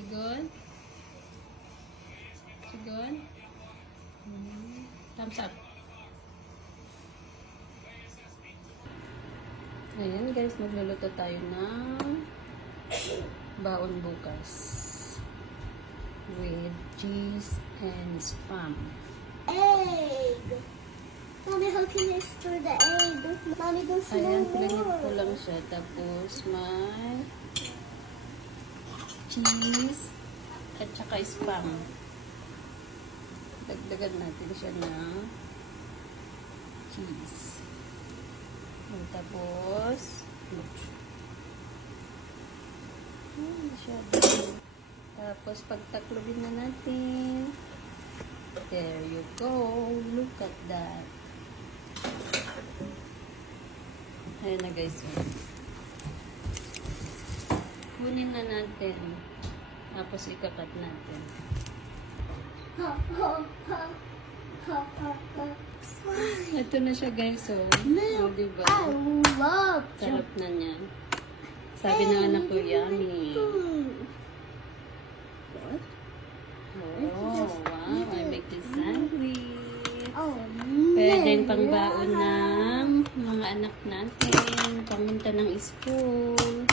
Sigod? Sigod? Thumbs up. Ayan guys, magluluto tayo ng baon bukas. With cheese and spam. Egg! Mommy, how can I store the egg? Mommy, don't smell Ayan, more. pinanit ko lang siya. Tapos may cheese at saka spam. Dagdagan natin siya ng cheese. Tapos tapos pagtaklobin na natin. There you go. Look at that. Ayan na guys. Kunin na natin. Tapos ikakat natin. Ha, ha, ha. Ha, ha, ha. Ito na siya guys. Oh. Milk. Diba? I love Sarap na niya. Sabi ng anak ko, yummy. What? Oh, wow. I make this sandwich. Oh, Pwedeng pangbaon ng mga anak natin. Pamunta ng school.